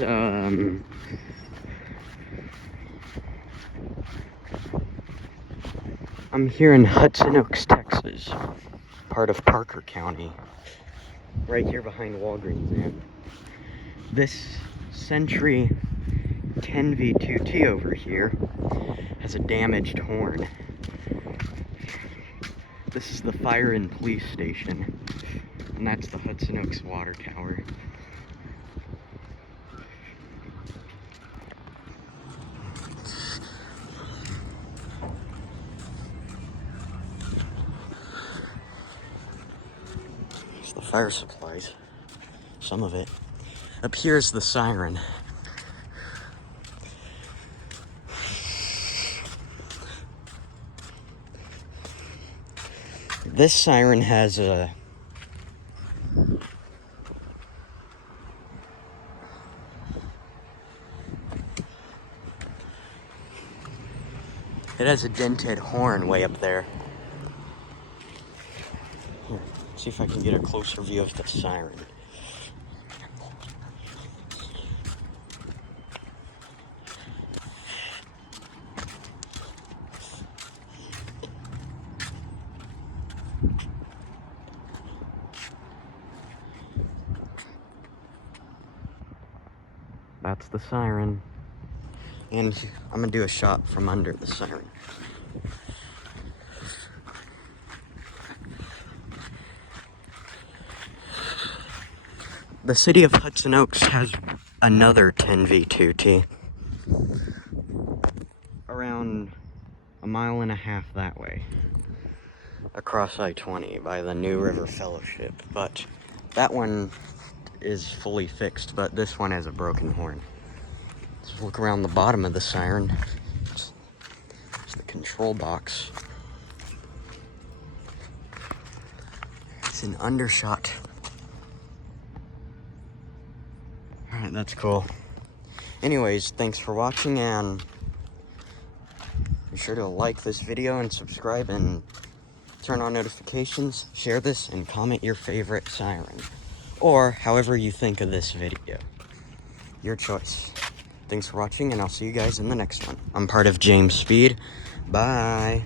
I'm here in Hudson Oaks, Texas, part of Parker County, right here behind Walgreens, and this Sentry 10V2T over here has a damaged horn. This is the fire and police station, and that's the Hudson Oaks water tower. There's the fire supplies, some of it. Up here is the Siren. This Siren has a dented horn way up there. Here, see if I can get a closer view of the Siren. That's the Siren. And I'm gonna do a shot from under the Siren. The city of Hudson Oaks has another 10V2T. Around a mile and a half that way. Across I-20 by the New River Fellowship. But that one is fully fixed, but this one has a broken horn. Let's look around the bottom of the Siren. It's the control box. It's an undershot. Alright, that's cool. Anyways, thanks for watching, and be sure to like this video and subscribe and turn on notifications, share this, and comment your favorite Siren. Or however you think of this video. Your choice. Thanks for watching, and I'll see you guys in the next one. I'm part of James Speed. Bye.